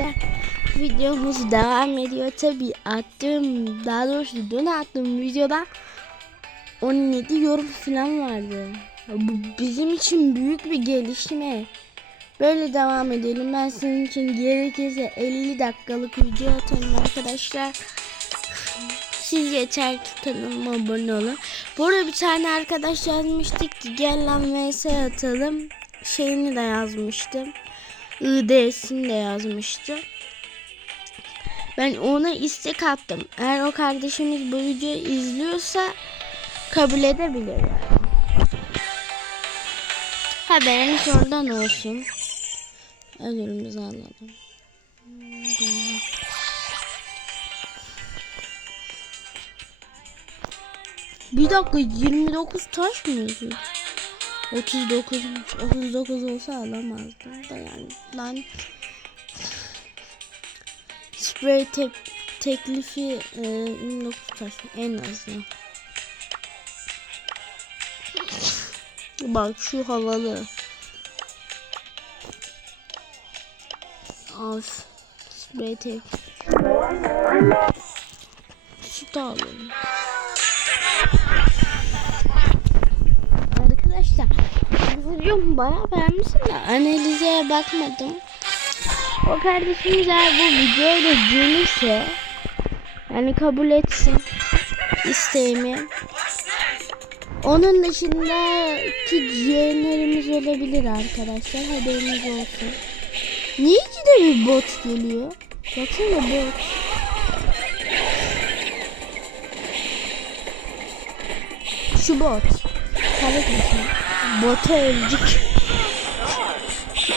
arada videomuz devam ediyor. Tabi attığım daha doğrusu dün attığım videoda 17 yorum falan vardı. Bu bizim için büyük bir gelişme. Böyle devam edelim. Ben sizin için gerekirse 50 dakikalık video atarım arkadaşlar. Siz yeter ki kanalıma abone olun. Bu arada bir tane arkadaş yazmıştık ki gel lan vs atalım. Şeyini de yazmıştım. ID'sini de yazmıştı. Ben ona istek attım. Eğer o kardeşimiz bu videoyu izliyorsa kabul edebilir. Haberiniz oradan olsun. Ödülümüzü alalım. Bir dakika 29 taş mı yazıyor? 39 39 olsa alamazdım da yani lan sprey te teklifi e, 29 taş en azından. Bak şu havalı. Of. Sprey tek. Süt alalım. Videomu bayağı beğenmişim de analize bakmadım. O kardeşimiz eğer bu videoya da gelirse yani kabul etsin isteğimi. Onun dışındaki ciğerlerimiz olabilir arkadaşlar. Haberiniz olsun. Niye ki de bir bot geliyor? Baksana bot. Şu bot. Kahretmesin. Bota öldük.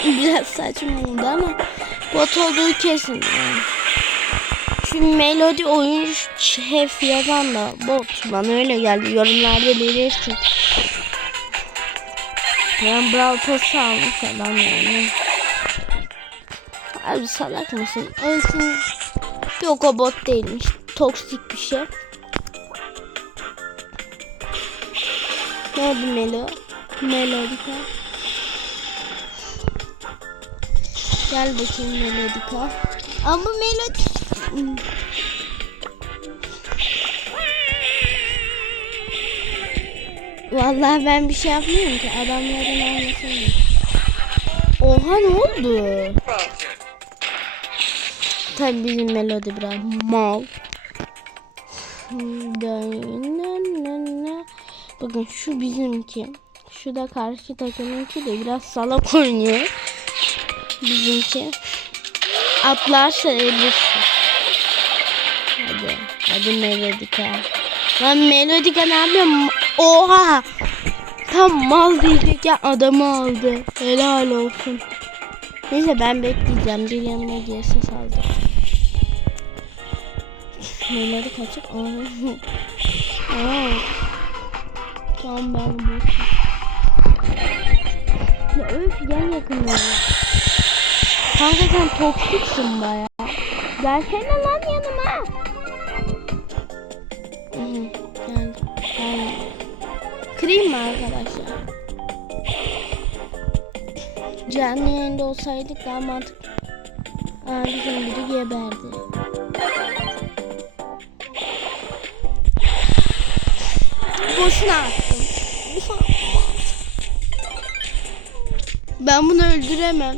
Biraz saçma oldu ama bot olduğu kesin yani. Şu melodi oyun şef yazan da bot. Bana öyle geldi. Yorumlarda belirtin. Ben Brawl Pass'ı almış adam yani. Abi salak mısın? Ölsün. Yok o bot değilmiş. Toksik bir şey. Nerede Melo? Melodika. Gel bakayım Melodika. Ama Melodi... Vallahi ben bir şey yapmıyorum ki. Adamların olmasın. Oha ne oldu? Tabii bizim melodi biraz mal. Bakın şu bizimki. Şu da karşı takımınki de biraz salak oynuyor. Bizimki. Atlarsa ölürsün. Hadi. Hadi Melodika. Lan Melodika ne yapıyor? Oha. Tam mal diyecekken adamı aldı. Helal olsun. Neyse ben bekleyeceğim. Bir yanıma girse saldı. Neleri kaçıp Aa. Aa. Tamam ben bu. Ya öf yan yakınları. Kanka sen toksiksin baya. Gelsene lan yanıma. Gel. Gel. Kırayım mı arkadaşlar? Canlı yayında olsaydık daha mantıklı. Aa bizim biri geberdi. Boşuna. Ben bunu öldüremem.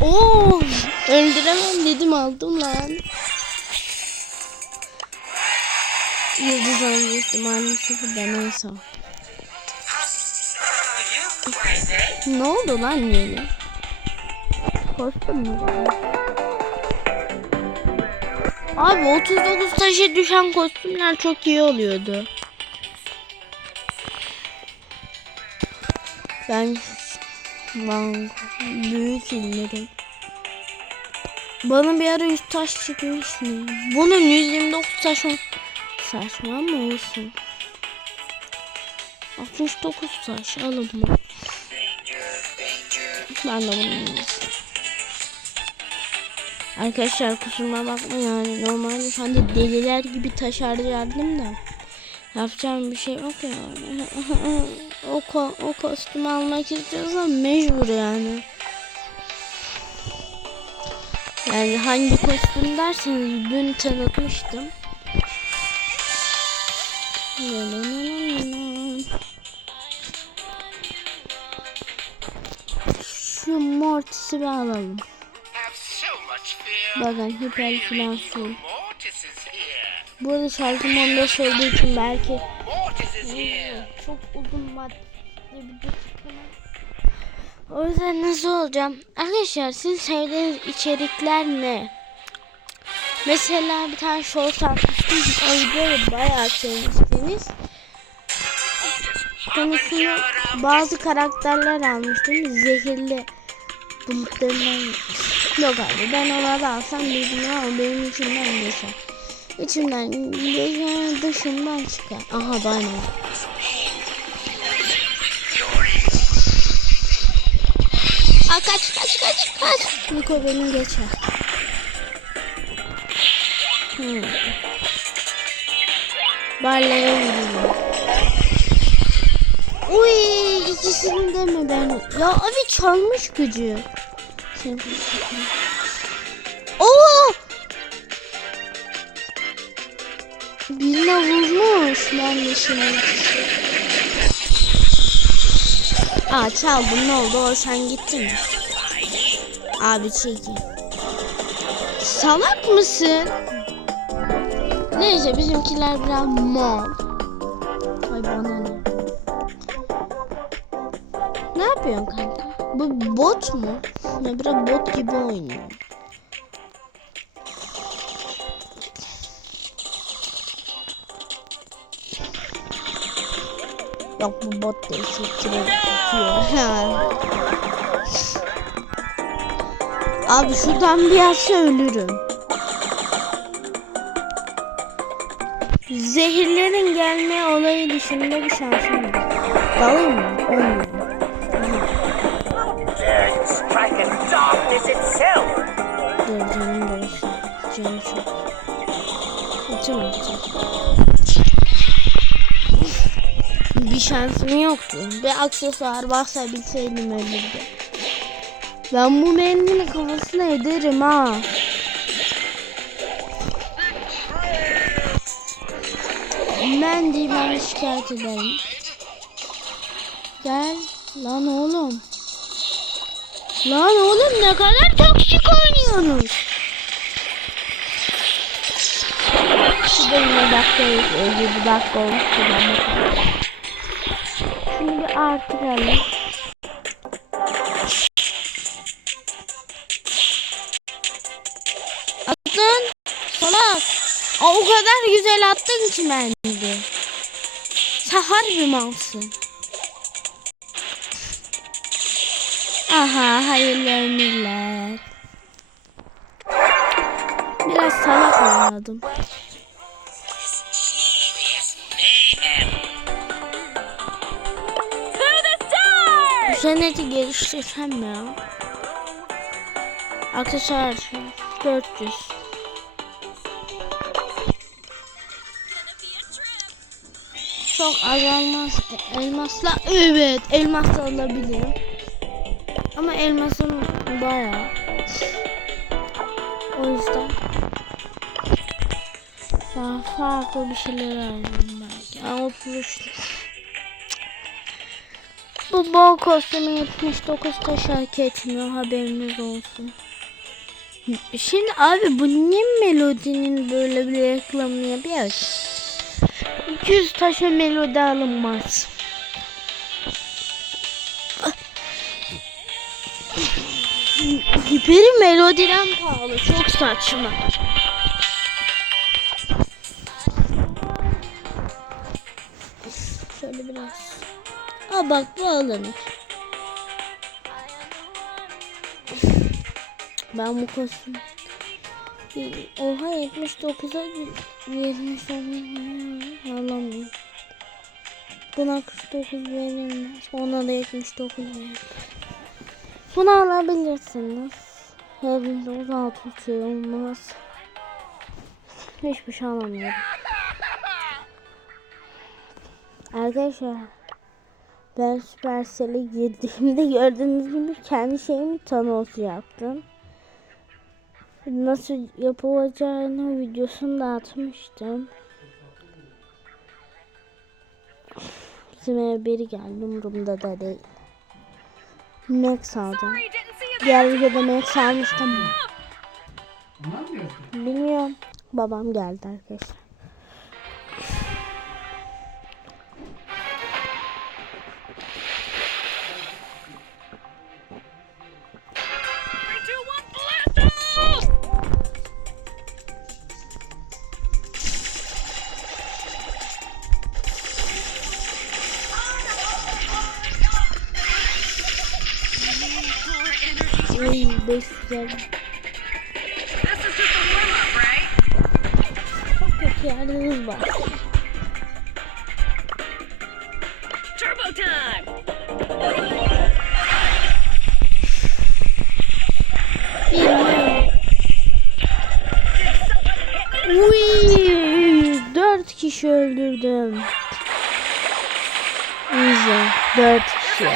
Oo, öldüremem dedim aldım lan. Yıldız oyuncusu maalesef ben neyse. Ne oldu lan yeni? Kostüm mü? Abi 39 taşa düşen kostümler çok iyi oluyordu. Ben ben büyük illerim. Bana bir ara 100 taş çıkmış mı? Bunun 129 taş ol- Saçma mı olsun? 69 taş alın bunu. Ben de bunu yiyeyim. Arkadaşlar kusuruma bakma yani normalde sen de deliler gibi taş harcardım da yapacağım bir şey yok ya. o, ko o kostümü almak istiyorsan mecbur yani. Yani hangi kostüm derseniz dün tanıtmıştım. Şu mortisi bir alalım. Bakın hiper is here. Bu arada şarkım 15 olduğu için belki O yüzden nasıl olacağım? Arkadaşlar sizin sevdiğiniz içerikler ne? Mesela bir tane short atmıştım. O videoyu bayağı sevmiştiniz. Konusunu bazı karakterler almıştım. Zehirli bulutlarından yok abi. Ben onları alsam bilmiyorum ama benim içimden geçer. İçimden geçer dışımdan çıkar. Aha Dynamite. Kaç. Niko beni geçer. Hmm. Barley'e vuruyor. Uy ikisini deme ben. Ya abi çalmış gücü. Oo! Birine vurmuş ben de şimdi. Aa çaldım ne oldu o sen gittin mi? Abi çekil. Salak mısın? Neyse bizimkiler biraz mal. Ay bana ne? Ne yapıyorsun kanka? Bu bot mu? Ya biraz bot gibi oynuyor. Yok bu bot değil. Atıyor. Abi şuradan bir yazsa ölürüm. Zehirlerin gelme olayı dışında bir şansım yok. Dalayım mı? Olmuyor. Dur canım doğrusu. Canım çok. İçim atacak. Bir şansım yoktu. Bir aksesuar basabilseydim ölürdü. Ben bu mendilin kafasına ederim ha. Mendi'yi ben şikayet ederim. Gel lan oğlum. Lan oğlum ne kadar toksik oynuyorsunuz. Şu yine dakika yok. 57 dakika olmuştu bakalım. Şimdi bir artıralım. O kadar güzel attın ki bence. Sen harbi malsın. Aha hayırlı ömürler. Biraz salak oynadım. Bu seneti geliştirsem ya. Arkadaşlar 400. Çok azalmaz. E, Elmasla evet elmasla alabilirim. Ama elmasım bayağı. O yüzden daha farklı bir şeyler aldım belki. Plus bu bol kostümü 79 taş hak etmiyor haberiniz olsun. Şimdi abi bu niye melodinin böyle bir reklamını yapıyor? 200 taşa melodi alınmaz. Hiperi melodiden pahalı. Çok saçma. Şöyle biraz. Aa bak bu alınır. Ben bu kostüm. Oha 79'a 79 alamıyorum. Buna 49 verilmez. Ona da 79 verir. Bunu alabilirsiniz. Uzat bir şey olmaz. Hiçbir şey alamıyorum. Arkadaşlar ben Supercell'e girdiğimde gördüğünüz gibi kendi şeyimi Thanos yaptım. Nasıl yapılacağını videosunu da atmıştım. Bizim eve biri geldi umurumda da değil. Max aldım. Diğer videoda Max almıştım. Bilmiyorum. Babam geldi arkadaşlar. Easy, dört kişi.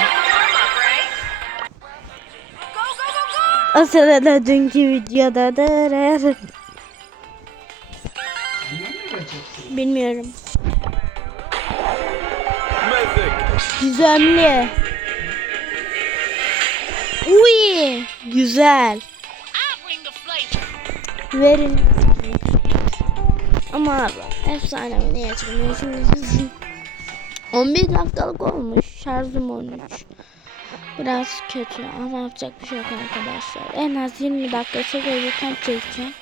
O sırada dünkü videoda da bilmiyorum. Gizemli. Uy, güzel. Verin. Ama abi efsane mi çıkmıyor şimdi? 11 dakikalık olmuş. Şarjım 13. Biraz kötü ama yapacak bir şey yok arkadaşlar. En az 20 dakika çekebilirken çekeceğim.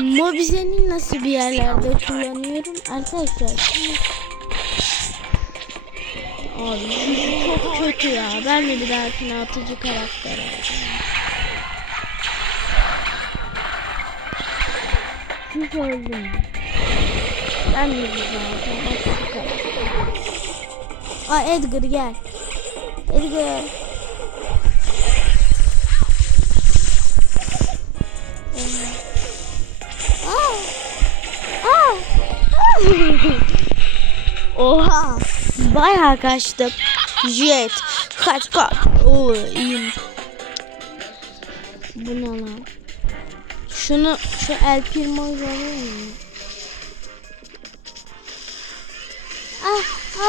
Mobizen'i nasıl bir yerlerde kullanıyorum arkadaşlar. Abi çok kötü ya. Ben de bir dahakine atıcı karakter alacağım. Hiç öldüm. Ben de karakter. Aa Edgar gel. Edgar. Oha. Bayağı kaçtım. Jet. Kaç kaç. Oo iyiyim. Bu ne lan? Şunu şu El Primo'yu görüyor musun?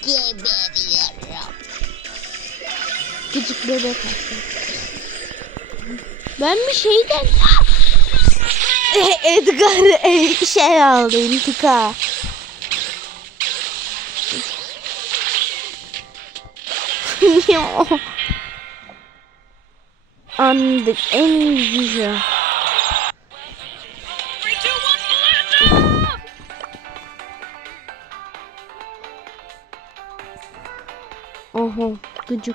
Geberiyorum. Küçük bebek attı. Ben bir şeyden Edgar e, şey aldı intikam. Ya. Anladık en güzel. Child.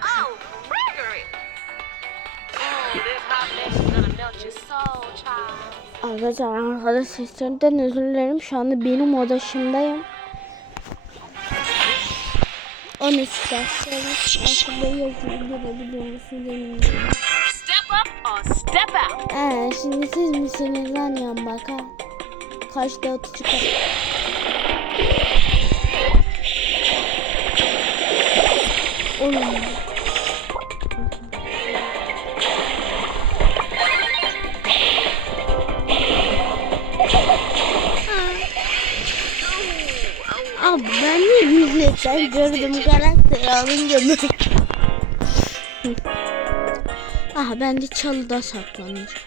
Arkadaşlar arkadaş seslerinden özür dilerim. Şu anda benim odasındayım. Onu isterseniz aslında yazılı görebiliyor musunuz. Step up or step out. Ee, şimdi siz misiniz lan yan baka? Kaçta atı çıkar? Oğlum. Abi ben de milletten gördüm karakteri alınca böyle. Ah ben de çalıda saklanacağım.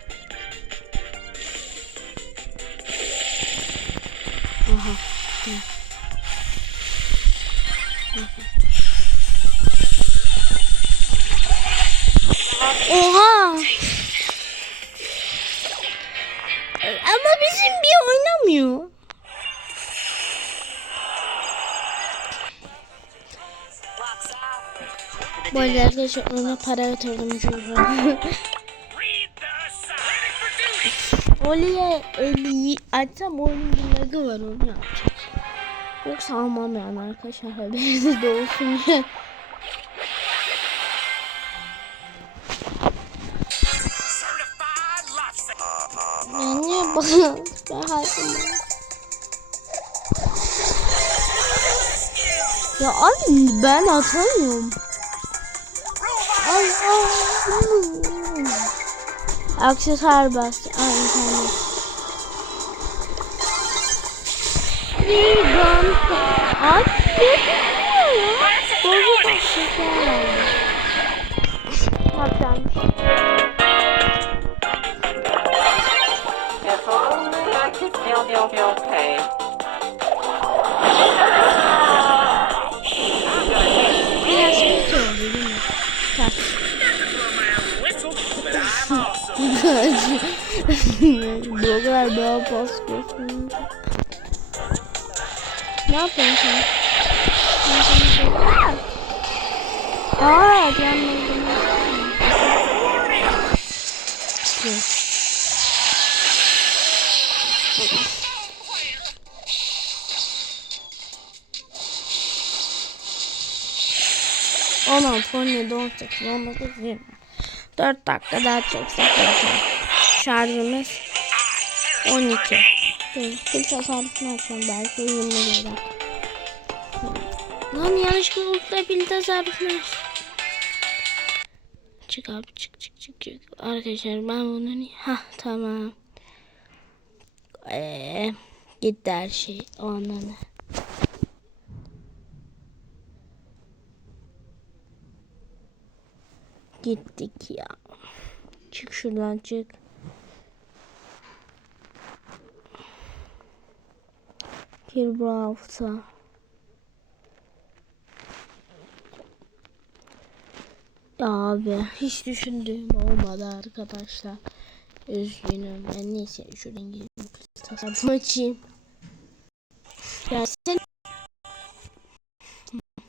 Oha. Ama bizim bir oynamıyor. Bu arkadaşlar ona para yatırdım duty. Oli'ye 50'yi açsam oyunun bir lagı var onu yapacağız. Yoksa almam yani arkadaşlar haberiniz de olsun. Hayatım Ya abi ben atamıyorum. Ay ay. Aksesuar bastı. Ay internet. Bir ganta. Ay ne ya? Bozuk aksesuar. meu, meu, meu pé. Do guardão posso. Não pensa. Não pensa. Ah! Olha, tem. 16, 17, 18, 19, 20. 4 dakika daha çeksek yeter. Şarjımız 12. Kıl tasarrufunu açalım belki 20 lira. Lan yanlışlıkla pil tasarrufunu. Çık abi çık çık çık çık. Arkadaşlar ben bunu niye? Hah tamam. Eee gitti her şey o anlamda. Gittik ya. Çık şuradan çık. Bir bu hafta. Ya abi hiç düşündüğüm olmadı arkadaşlar. Üzgünüm. Ben neyse şuradan gireyim. Tasarruf açayım. Ya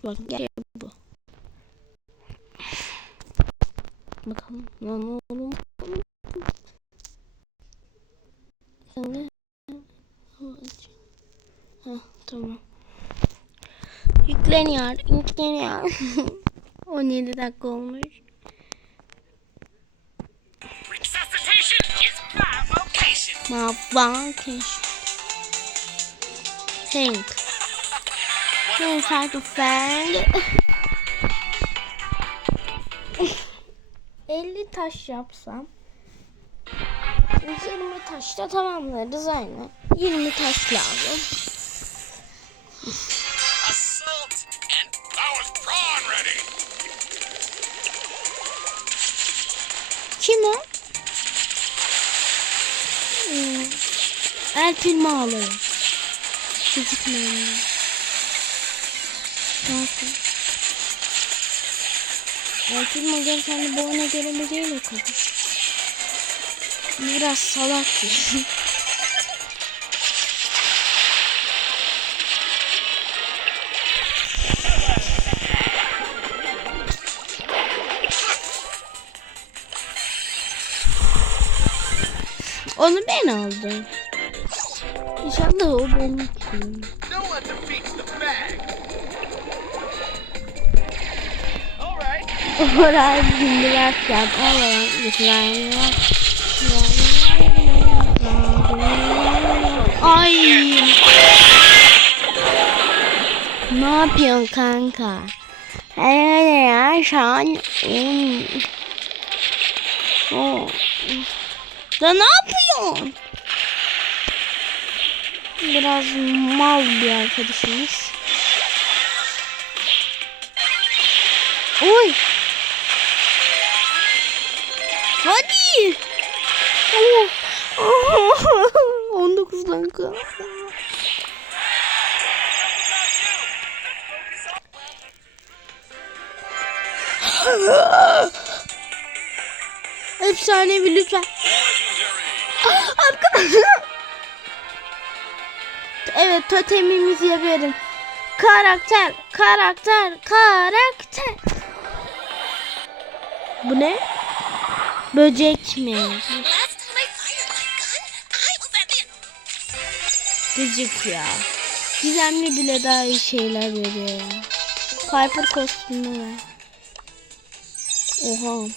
Bak gel bu. Bakalım lan oğlum. Sen Heh, tamam. Yükleniyor, yükleniyor. 17 dakika olmuş. My vacation. Think. Think like a friend. Taş yapsam 20 taşla tamamlarız aynı. 20 taş lazım. Kim o? Hmm. El filmi alalım. Gözükmüyor. Nasıl? El filmi görsen de bu ona göre mi değil o kadın. Biraz salak ya. Onu ben aldım. İnşallah o benimki. No şimdi yapacağım. Allah'ım lütfen. Ay. Ne yapıyorsun kanka? Öyle ya şu an. Oh. Ya ne yapıyorsun? Biraz mal bir arkadaşımız. Oy. Hadi. Oh. 19 dakika. Efsanevi lütfen. Evet totemimizi yapıyorum. Karakter, karakter, karakter. Bu ne? Böcek mi? Gıcık ya. Gizemli bile daha iyi şeyler veriyor ya. Piper kostümü. Oha.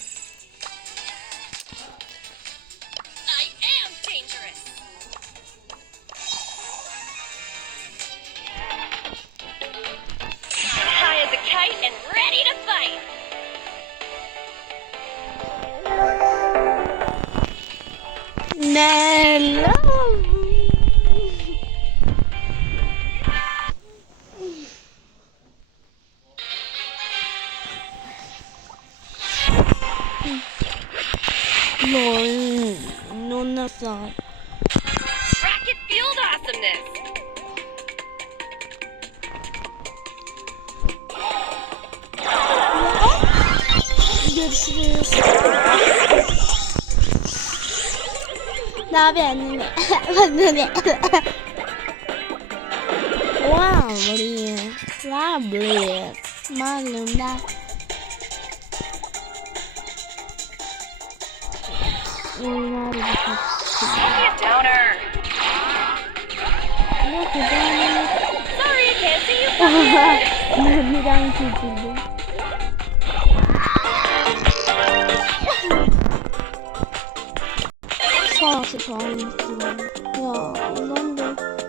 Wow, yeah. Wow, yeah. Magnum da. Look at Sorry, Cassie, you can't see you. Let me down to Oh. Yeah, I'm going.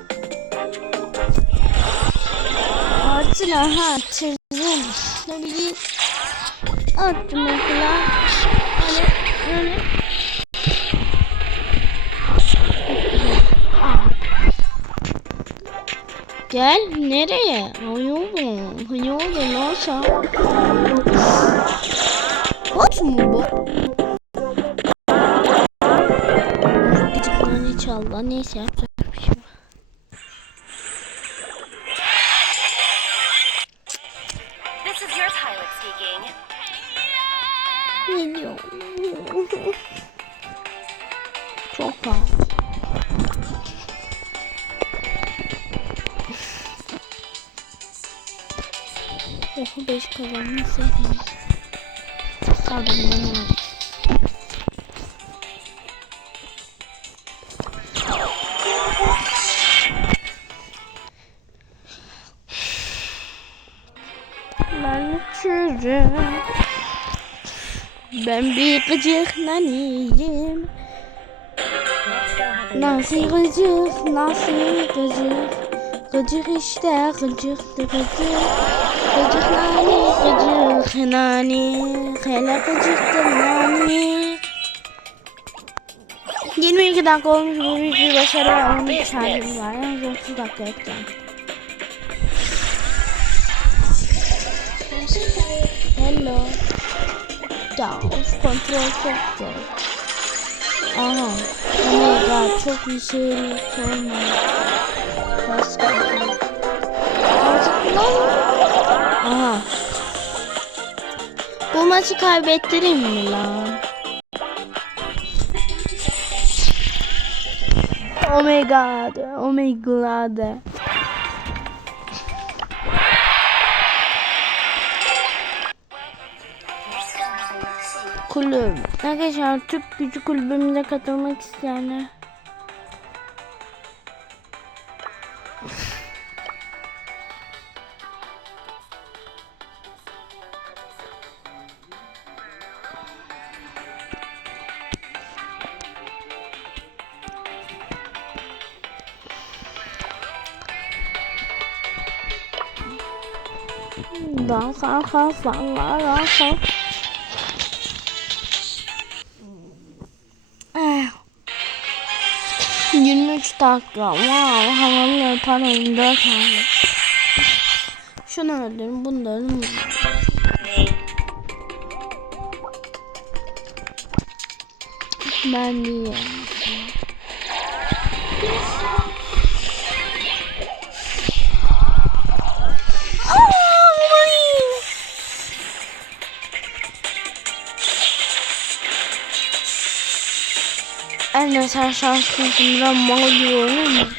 Artık aha çizdim. Ne bileyim. Attım mesela. Öyle. Ah. Gel nereye? Hayolun. Hayolun olsa. At mı bu? Gıcıklarını çaldı. Neyse yapacak kazanmışsa bana var. Ben uçurum. Ben bir gıcık naniyim. Nasıl gıcık, nasıl gıcık. Gıcık işte, gıcık da gıcık. Gıcık nani, gıcık nani. Hele gıcıktır nani. 22 dakika olmuş bu büyük bir başarı ve 12 saniyem var. En az 30 dakika yapacağım. Hello. Ya of kontrol çok zor. Aha. My god çok bir şey sorma. Başka şey. Artık lan. Aha. Bu maçı kaybettireyim mi lan? Oh my god. Oh my god. Kulüp. Arkadaşlar Türk gücü kulübümüze katılmak isteyenler. Falan kalka. Eh. 23 dakika. Wow, havalı parayım 4 tane. Şunu öldürün, bunu. Sen şanslısın. Ben mal gibi?